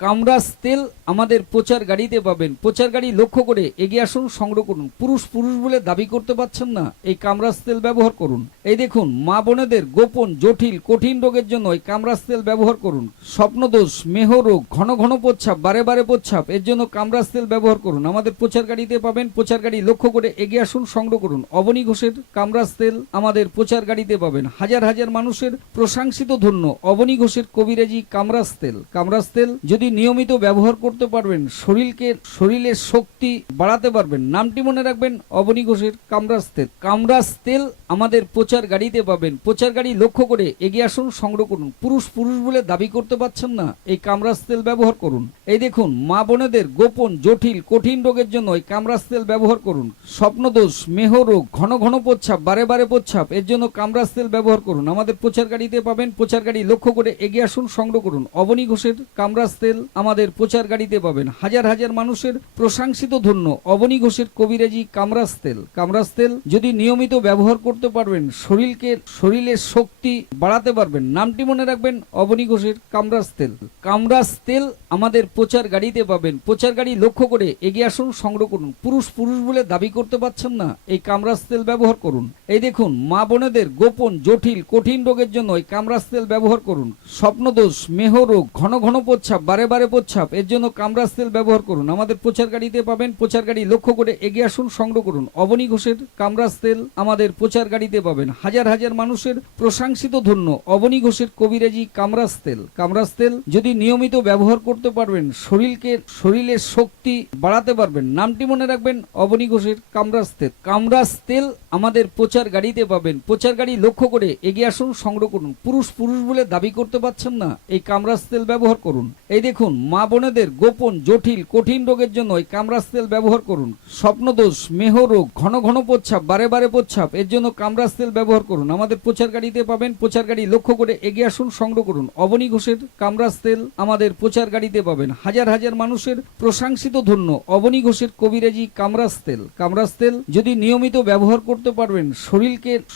কামরাজ তেল আমাদের প্রচার গাড়িতে পাবেন। প্রচার গাড়ি লক্ষ্য করে এগিয়ে আসুন, সংগ্রহ করুন। পুরুষ পুরুষ বলে দাবি করতে পারছেন না, এই কামরাজ তেল ব্যবহার করুন। এই দেখুন, মা বোনেদের গোপন জটিল কঠিন রোগের জন্য এই কামরাজ তেল ব্যবহার করুন। স্বপ্নদোষ, মেহরোগ, ঘন ঘন প্রস্রাব, বারে বারে প্রস্রাব, এর জন্য কামরাজ তেল ব্যবহার করুন। আমাদের প্রচার গাড়িতে পাবেন। প্রচার গাড়ি লক্ষ্য করে এগিয়ে আসুন, সংগ্রহ করুন। অবনী ঘোষের কামরাজ তেল আমাদের প্রচার গাড়িতে পাবেন। হাজার হাজার মানুষের প্রশংসিত ধন্য অবনী ঘোষের কবিরাজি কামরাজ তেল। কামরাজ তেল যদি নিয়মিত ব্যবহার করতে পারবেন, শরীরের শক্তি বাড়াতে পারবেন। নামটি মনে রাখবেন, অবনী ঘোষের কামরাজ তেল। কামরাজ তেল আমাদের প্রচার গাড়িতে পাবেন। প্রচার গাড়ি লক্ষ্য করে এগিয়ে আসুন, সংগ্রহ করুন। পুরুষ পুরুষ বলে দাবি করতে পারছেন না, এই কামরাজ তেল ব্যবহার করুন। এই দেখুন, মা বোনেদের গোপন জটিল কঠিন রোগের জন্য এই কামরাজ তেল ব্যবহার করুন। স্বপ্নদোষ, মেহরোগ, ঘন ঘন প্রস্রাব, বারে বারে প্রস্রাব, এর জন্য কামরাজ তেল ব্যবহার করুন। আমাদের প্রচার গাড়িতে পাবেন। প্রচার গাড়ি লক্ষ্য করে এগিয়ে আসুন, সংগ্রহ করুন। অবনী ঘোষের কামরাজ তেল আমাদের প্রচার গাড়িতে পাবেন। হাজার হাজার মানুষের প্রশংসিত ধন্য অবনী ঘোষের কবিরাজি কামরাজ তেল। কামরাজ তেল যদি নিয়মিত ব্যবহার করতে পারবেন, শরীরের শক্তি বাড়াতে পারবেন। নামটি মনে রাখবেন, অবনী ঘোষের কামরাজ তেল। কামরাজ তেল আমাদের প্রচার গাড়িতে পাবেন। প্রচার গাড়ি লক্ষ্য করে এগিয়ে আসুন, সংগ্রহ করুন। পুরুষ পুরুষ বলে দাবি করতে পারছেন না, এই কামরাজ তেল ব্যবহার করুন। এই দেখুন, মা বোনেদের গোপন জটিল কঠিন রোগের জন্য এই কামরাজ তেল ব্যবহার করুন। স্বপ্নদোষ, মেহরোগ, ঘন ঘন প্রস্রাব, বারে বারে প্রস্রাব, এর জন্য কামরাজ তেল ব্যবহার করুন। আমাদের প্রচার গাড়িতে পাবেন। প্রচার গাড়ি লক্ষ্য করে এগিয়ে আসুন, সংগ্রহ করুন। অবনী ঘোষের কামরাজ তেল আমাদের প্রচার গাড়িতে পাবেন। হাজার হাজার মানুষের প্রশংসিত ধন্য অবনী ঘোষের কবিরাজি কামরাজ তেল। কামরাজ তেল যদি নিয়মিত ব্যবহার করতে পারবেন, শরীরের শক্তি বাড়াতে পারবেন। নামটি মনে রাখবেন, অবনী ঘোষের কামরাজ তেল। কামরাজ তেল আমাদের প্রচার গাড়িতে পাবেন। প্রচার গাড়ি লক্ষ্য করে এগিয়ে আসুন, সংগ্রহ করুন। পুরুষ পুরুষ বলে দাবি করতে পারছেন না, এই কামরাজ তেল ব্যবহার করুন। এই দেখুন, মা বোনেদের গোপন জটিল কঠিন রোগের জন্য এই কামরাজ তেল ব্যবহার করুন। স্বপ্নদোষ, মেহরোগ, ঘন ঘন প্রস্রাব, বারে বারে প্রস্রাব, এর জন্য কামরাজ তেল ব্যবহার করুন। আমাদের প্রচার গাড়িতে পাবেন। প্রচার গাড়ি লক্ষ্য করে এগিয়ে আসুন, সংগ্রহ করুন। অবনী ঘোষের কামরাজ তেল আমাদের প্রচার গাড়িতে পাবেন। হাজার হাজার মানুষের প্রশংসিত ধন্য অবনী ঘোষের কবিরাজি কামরাজ তেল। কামরাজ তেল যদি নিয়মিত ব্যবহার করতে পারবেন,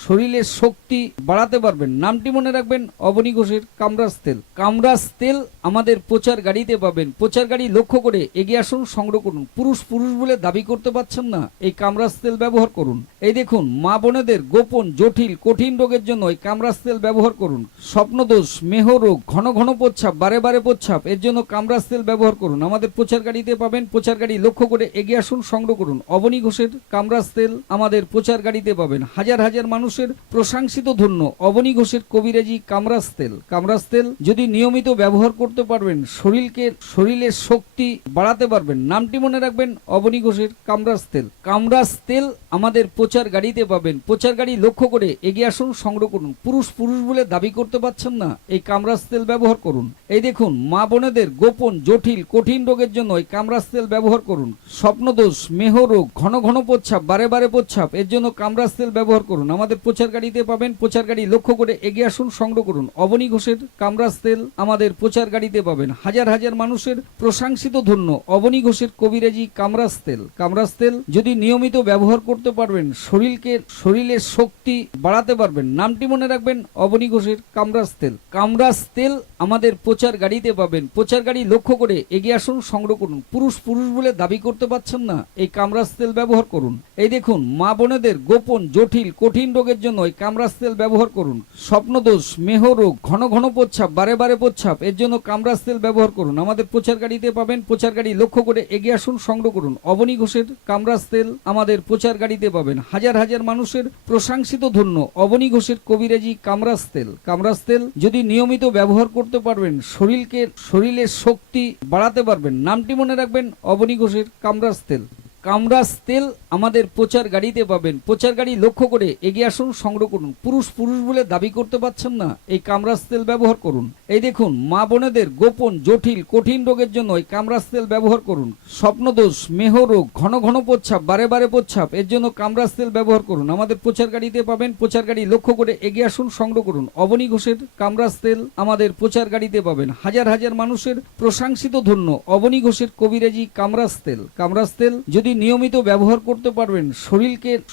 শরীরের শক্তি বাড়াতে পারবেন। নামটি মনে রাখবেন, অবনী ঘোষের কামরাজ তেল। কামরাজ তেল আমাদের প্রচার গাড়িতে পাবেন। প্রচার গাড়ি লক্ষ্য করে এগিয়ে আসুন, সংগ্রহ করুন। পুরুষ পুরুষ বলে দাবি করতে পারছেন না, এই কামরাজ তেল ব্যবহার করুন। এই দেখুন, মা বোনেদের গোপন জটিল কঠিন রোগের জন্য এই কামরাজ তেল ব্যবহার করুন। স্বপ্নদোষ, মেহরোগ, ঘন ঘন প্রস্রাব, বারে বারে প্রস্রাব, এর জন্য কামরাজ তেল ব্যবহার করুন। আমাদের প্রচার গাড়িতে পাবেন। প্রচার গাড়ি লক্ষ্য করে এগিয়ে আসুন, সংগ্রহ করুন। অবনী ঘোষের কামরাজ তেল আমাদের প্রচার গাড়িতে পাবেন। হাজার হাজার মানুষের প্রশংসিত ধন্য অবনী ঘোষের কবিরাজি কামরাজ তেল। কামরাজ তেল যদি নিয়মিত ব্যবহার করতে পারবেন, শরীরের শক্তি বাড়াতে পারবেন। নামটি মনে রাখবেন, অবনী ঘোষের কামরাজ তেল। কামরাজ তেল আমাদের প্রচার গাড়িতে পাবেন। প্রচার গাড়ি লক্ষ্য করে এগিয়ে আসুন, সংগ্রহ করুন। পুরুষ পুরুষ বলে দাবি করতে পারছেন না, এই কামরাজ তেল ব্যবহার করুন। এই দেখুন, মা বোনেদের গোপন জটিল কঠিন রোগের জন্য এই কামরাজ তেল ব্যবহার করুন। স্বপ্নদোষ, মেহরোগ, ঘন ঘন প্রস্রাব, বারে বারে প্রস্রাব, এর জন্য কামরাজ তেল ব্যবহার করুন। আমাদের প্রচার গাড়িতে পাবেন। প্রচার গাড়ি লক্ষ্য করে এগিয়ে আসুন, সংগ্রহ করুন। অবনী ঘোষের কামরাজ তেল আমাদের প্রচার গাড়িতে পাবেন। হাজার হাজার মানুষের প্রশংসিত ধন্য অবনী ঘোষের কবিরাজি কামরাজ তেল। কামরাজ তেল যদি নিয়মিত ব্যবহার করতে পারবেন, শরীরের শক্তি বাড়াতে পারবেন। নামটি মনে রাখবেন, অবনী ঘোষের কামরাজ তেল। কামরাজ তেল আমাদের প্রচার গাড়িতে পাবেন। প্রচার গাড়ি লক্ষ্য করে এগিয়ে আসুন, সংগ্রহ করুন। পুরুষ পুরুষ বলে দাবি করতে পারছেন না, এই কামরাজ তেল ব্যবহার করুন। এই দেখুন, মা বোনেদের গোপন জটিল কঠিন রোগের জন্য এই কামরাজ তেল ব্যবহার করুন। স্বপ্নদোষ, মেহরোগ, ঘন ঘন প্রস্রাব, বারে বারে প্রস্রাব, এর জন্য কামরাজ তেল ব্যবহার করুন। আমাদের প্রচার গাড়িতে পাবেন। প্রচার গাড়ি লক্ষ্য করে এগিয়ে আসুন, সংগ্রহ করুন। অবনী ঘোষের কামরাজ তেল আমাদের প্রচার গাড়িতে পাবেন। হাজার হাজার মানুষের প্রশংসিত ধন্য অবনী ঘোষের কবিরাজি কামরাজ তেল। কামরাজ তেল যদি নিয়মিত ব্যবহার করতে পারবেন, শরীরের শক্তি বাড়াতে পারবেন। নামটি মনে রাখবেন, অবনী ঘোষের কামরাজ তেল। কামরাজ তেল আমাদের প্রচার গাড়িতে পাবেন। প্রচার গাড়ি লক্ষ্য করে এগিয়ে আসুন, সংগ্রহ করুন। পুরুষ পুরুষ বলে দাবি করতে পারছেন না, এই কামরাজ তেল ব্যবহার করুন। এই দেখুন, মা বোনেদের গোপন জটিল কঠিন রোগের জন্য এই কামরাজ তেল ব্যবহার করুন। স্বপ্নদোষ, মেহরোগ, ঘন ঘন প্রস্রাব, বারে বারে প্রস্রাব, এর জন্য কামরাজ তেল ব্যবহার করুন। আমাদের প্রচার গাড়িতে পাবেন। প্রচার গাড়ি লক্ষ্য করে এগিয়ে আসুন, সংগ্রহ করুন। অবনী ঘোষের কামরাজ তেল আমাদের প্রচার গাড়িতে পাবেন। হাজার হাজার মানুষের প্রশংসিত ধন্য অবনী ঘোষের কবিরাজি কামরাজ তেল। কামরাজ তেল যদি যদি নিয়মিত ব্যবহার করতে পারবেন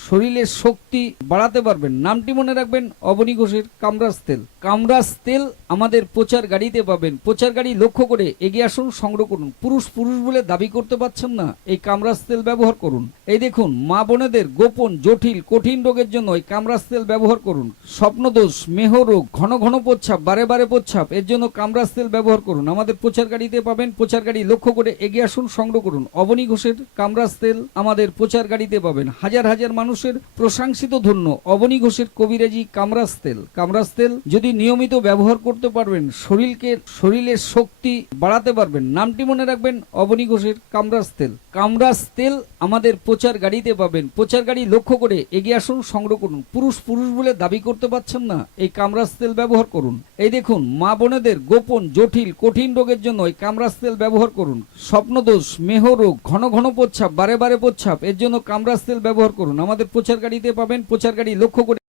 শরীরের শক্তি বাড়াতে পারবেন। নামটি মনে রাখবেন, অবনী ঘোষের কামরাজ তেল। কামরাজ তেল আমাদের প্রচার গাড়িতে পাবেন। প্রচার গাড়ি লক্ষ্য করে এগিয়ে আসুন, সংগ্রহ করুন। পুরুষ বলে দাবি করতে পারছেন না, এই কামরাজ তেল ব্যবহার করুন। এই দেখুন, মা বোনেদের গোপন জটিল কঠিন রোগের জন্য এই কামরাজ তেল ব্যবহার করুন। স্বপ্নদোষ, মেহরোগ, ঘন ঘন প্রস্রাব, বারে বারে প্রস্রাব, এর জন্য কামরাজ তেল ব্যবহার করুন। আমাদের প্রচার গাড়িতে পাবেন। প্রচার গাড়ি লক্ষ্য করে এগিয়ে আসুন, সংগ্রহ করুন। অবনী ঘোষের কামরাজ তেল আমাদের প্রচার গাড়িতে পাবেন। হাজার হাজার মানুষের প্রশংসিত ধন্য অবনী ঘোষের কবিরাজি কামরাজ তেল। কামরাজ তেল যদি নিয়মিত ব্যবহার করতে পারবেন শরীরের শক্তি বাড়াতে পারবেন। নামটি মনে রাখবেন, অবনী ঘোষের কামরাজ তেল। কামরাজ তেল আমাদের প্রচার গাড়িতে পাবেন। প্রচার গাড়ি লক্ষ্য করে এগিয়ে আসুন, সংগ্রহ করুন। পুরুষ বলে দাবি করতে পারছেন না, এই কামরাজ তেল ব্যবহার করুন। এই দেখুন, মা বোনেদের গোপন জটিল কঠিন রোগের জন্য এই কামরাজ তেল ব্যবহার করুন। স্বপ্নদোষ, মেহরোগ, ঘন ঘন প্রস্রাব, বারে বারে প্রস্রাব, এর জন্য কামরাজ তেল ব্যবহার করুন। আমাদের প্রচার গাড়িতে পাবেন। প্রচার গাড়ি লক্ষ্য করে